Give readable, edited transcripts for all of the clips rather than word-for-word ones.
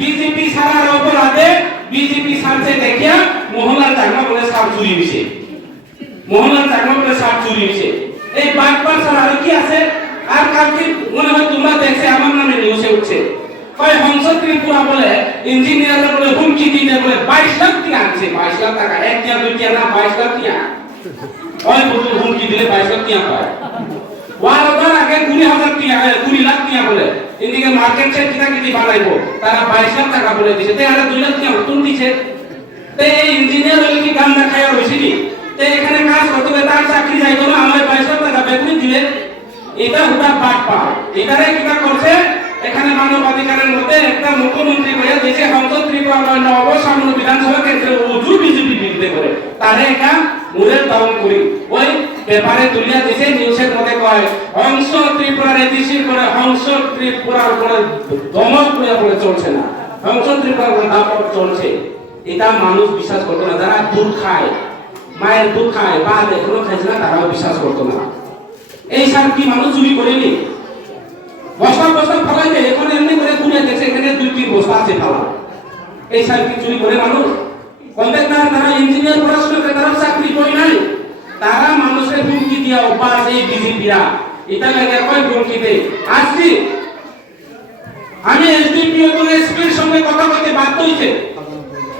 BJP সারার অপরাধে BJP সারছে দেখিয়া মোহনলাল চাকমা বলে সার চুরি হইছে, মোহনলাল চাকমা বলে সার চুরি হইছে। এই বাটপার ছাড়া আর কি আছে? আর কালকে মনে হয় তোমরা দেখছে আমার নামে নিউজে উঠছে, কয় হংস ত্রিপুরা বলে ইঞ্জিনিয়াররা বলে হুমকি দিতে বলে 22 লাখ টাকা আনছে, 22 লাখ টাকা, এক টিয়া দুই টিয়া না 22 লাখ টাকা। ওই বলে হুমকি দিলে 22 লাখ টাকা পায়। ওয়ার আগে 20,000 টাকা 20 লাখ টাকা বলে এদিকে মার্কেট ছেড়ে কিনা কিনি বানাইবো, তারা 22 লাখ টাকা বলে দিছে, তে আর 2 লাখ টাকা নতুন দিছে। তে এই ইঞ্জিনিয়ার হলে কি গান্দা খায়া হইছে নি? তে এখানে কাজ করতে হবে, তার চাকরি যাইতো না, আমার 22 লাখ টাকা বেতন দিলে। এটা হুদা বাটপা। এটারে কিনা করছে এখানে মানবাধিকারের মধ্যে একটা মুখ্যমন্ত্রী কইয়া দেশে হংস ত্রিপুরা নবসাম্য বিধানসভা কেন্দ্রের উজু বিজেপি বিরুদ্ধে করে তারে এটা মুরের ডাউন করি ওই পেপারে তুলিয়া দিছে, নিউজের মধ্যে কয় হংস ত্রিপুরার এদিশি করে হংস ত্রিপুরার উপরে দমন করিয়া বলে চলছে না, হংস ত্রিপুরার উপরে দাপট চলছে। এটা মানুষ বিশ্বাস করতো না, যারা দুধ খায়, মায়ের দুধ খায় বা এখনো খাইছে না, তারাও বিশ্বাস করতো না। এই সার কি মানুষ চুরি করেনি? বস্তা বস্তা ফলাইতে এখন এমনি করে তুলে দেখছে এখানে 2-3 বস্তা আছে ফালা। এই সার কি চুরি করে মানুষ? কন্ট্রাক্টর তারা ইঞ্জিনিয়ার পড়াশোনা করে তারা চাকরি করে নাই, তারা মানুষের হুমকি দিয়া অভ্যাস। এই বিজেপিরা এটা লাগে কয় হুমকি দেয়। আজকে আমি এসডিপিও এবং এসপির সঙ্গে কথা বলতে বাধ্য হইছে,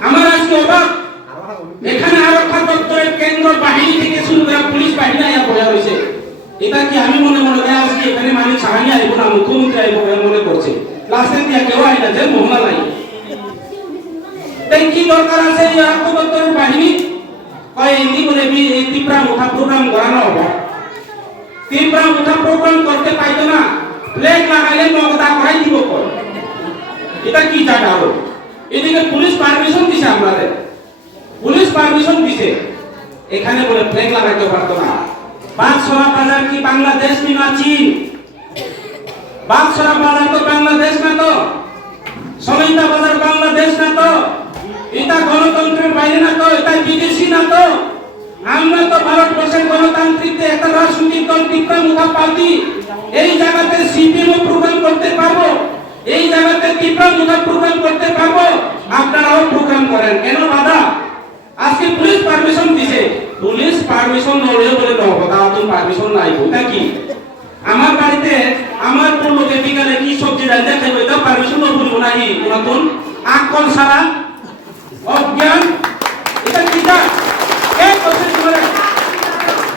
আমার আজকে অবাক। এখানে আরক্ষা দপ্তরের কেন্দ্র বাহিনী থেকে শুরু করে পুলিশ বাহিনী আয়া বয়া হয়েছে। এটা কি আমি মনে করে আজকে এখানে মালিক সাহানি আইব না, মুখ্যমন্ত্রী আইব মনে করছে, লাস্টে দিয়া কেউ আইনা যে মোহনা নাই। তাই কি দরকার আছে এই আরক্ষা দপ্তরের বাহিনী? কয় এমনি বলে এই ত্রিপুরা মুঠা প্রোগ্রাম করানো হবে, ত্রিপুরা মুঠা প্রোগ্রাম করতে পাইতো না, ফ্ল্যাগ লাগাইলে নগদা করাই দিব কয়। এটা কি জায়গা হলো? এদিকে পুলিশ পারমিশন দিছে, আমাদের পুলিশ পারমিশন দিছে, এখানে বলে ফ্ল্যাগ লাগাইতে পারতো না। বাগছড়া বাজার কি বাংলাদেশ না চীন? বাগছড়া বাজার তো বাংলাদেশ না, তো সমিতা বাজার বাংলাদেশ না, তো এটা গণতন্ত্রের বাইরে না, তো এটা বিদেশি না। তো আমরা তো ভারতবর্ষের গণতান্ত্রিক একটা রাজনৈতিক দল ত্রিপুরা মুখা পার্টি, এই জায়গাতে সিপিএম প্রোগ্রাম করতে পারবো, এই জায়গাতে ত্রিপুরা মুখা প্রোগ্রাম করতে পারবো, আপনারাও প্রোগ্রাম করেন, কেন বাধা? আজকে পুলিশ পারমিশন দিছে, পুলিশ পারমিশন নলেও বলে নহব, তাও তো পারমিশন নাই। ওটা কি আমার বাড়িতে আমার কোন লোকে বিকালে কি সবজি রান্না খাইব, এটা পারমিশন বলবো নাকি? নতুন আকল সারা অজ্ঞান, এটা কি তা এই প্রসেস করে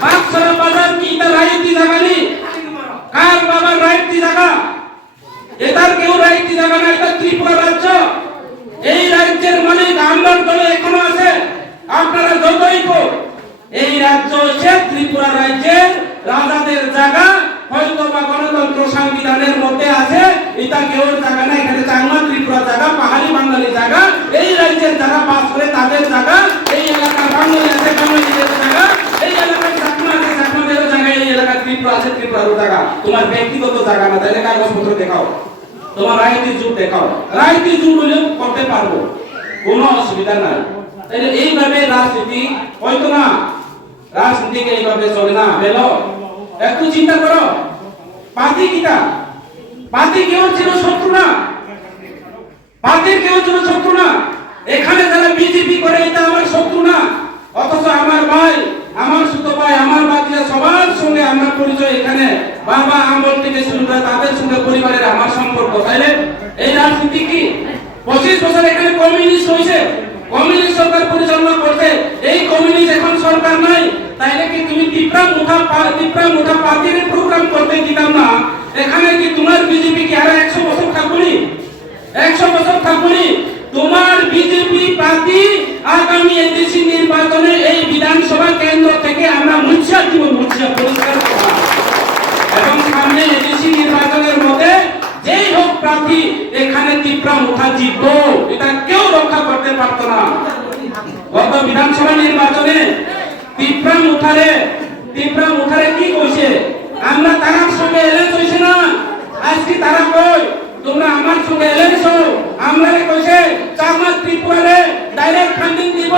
বাগছড়া বাজার কি তা রাইতি জায়গা নি? কার বাবার রাইতি জায়গা? এটার কেউ রাইতি জায়গা না, এটা ত্রিপুরা রাজ্য। এই রাজ্যের মালিক আমলার দলে এখনো আছে, আপনারা যতই কর। এই রাজ্য হচ্ছে ত্রিপুরা রাজ্যের রাজাদের জায়গা, হয়তো বা গণতন্ত্র সংবিধানের মধ্যে আছে, এটা কেউ জায়গা না। এখানে চাংমা ত্রিপুরা জায়গা, পাহাড়ি বাঙালি জায়গা, এই রাজ্যের যারা বাস করে তাদের জায়গা, এই এলাকার বাঙালি আছে বাঙালিদের জায়গা, এই এলাকার চাকমা আছে চাকমাদের জায়গা, এই এলাকার ত্রিপুরা আছে ত্রিপুরার জায়গা। তোমার ব্যক্তিগত জায়গা না, তাহলে কাগজপত্র দেখাও, তোমার রাজনীতির জোট দেখাও, রাজনীতির জোট হলেও করতে পারবো, কোনো অসুবিধা নাই। তাহলে এইভাবে রাজনীতি হয়তো না, রাজনীতিকে এইভাবে চলে না। বেলো একটু চিন্তা করো, পার্টি কিটা, পার্টি কেউ ছিল শত্রু না, পার্টির কেউ ছিল শত্রু না। এখানে যারা বিজেপি করে এটা আমার শত্রু না, অথচ আমার ভাই, আমার ছোট ভাই, আমার বাচ্চা সবার সঙ্গে আমার পরিচয়। এখানে বাবা আমল থেকে শুরু করে তাদের সঙ্গে পরিবারের আমার সম্পর্ক। তাইলে এই রাজনীতি কি 25 বছর এখানে কমিউনিস্ট হয়েছে, কমিউনিস্ট সরকার পরিচালনা করছে, এই কমিউনিস্ট এখন সরকার নাই, তাইলে কি তুমি ত্রিপুরা মুঠা পার্টির প্রোগ্রাম করতে দিতাম না? এখানে কি তোমার বিজেপি কি আরো 100 বছর থাকুনি? 100 বছর থাকুনি? তোমার বিজেপি পার্টি আগামী এদেশি নির্বাচনে এই বিধানসভা কেন্দ্র থেকে আমরা মুছিয়া দিব, মুছিয়া পরিষ্কার করা। এবং সামনে এদেশি নির্বাচনের মধ্যে যেই হোক প্রার্থী, এখানে ত্রিপুরা মুঠা জিতবো, এটা কেউ রক্ষা করতে পারতো না। গত বিধানসভা নির্বাচনে ত্রিপুরা মুঠারে কি কইছে? আমরা তারার সঙ্গে এলাইন্স হইছে না, আজকে তারা কই তোমরা আমার সঙ্গে এলাইন্স হও। আমরা কইছে চাকমা ত্রিপুরারে ডাইরেক্ট ফান্ডিং দিব,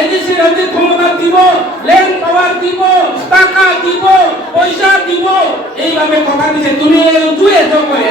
এডিসি রাজ্যের ক্ষমতা দিব, ল্যান্ড পাওয়ার দিব, টাকা দিব, পয়সা দিব, এইভাবে কথা দিছে। তুমি জুয়ে যোগ করে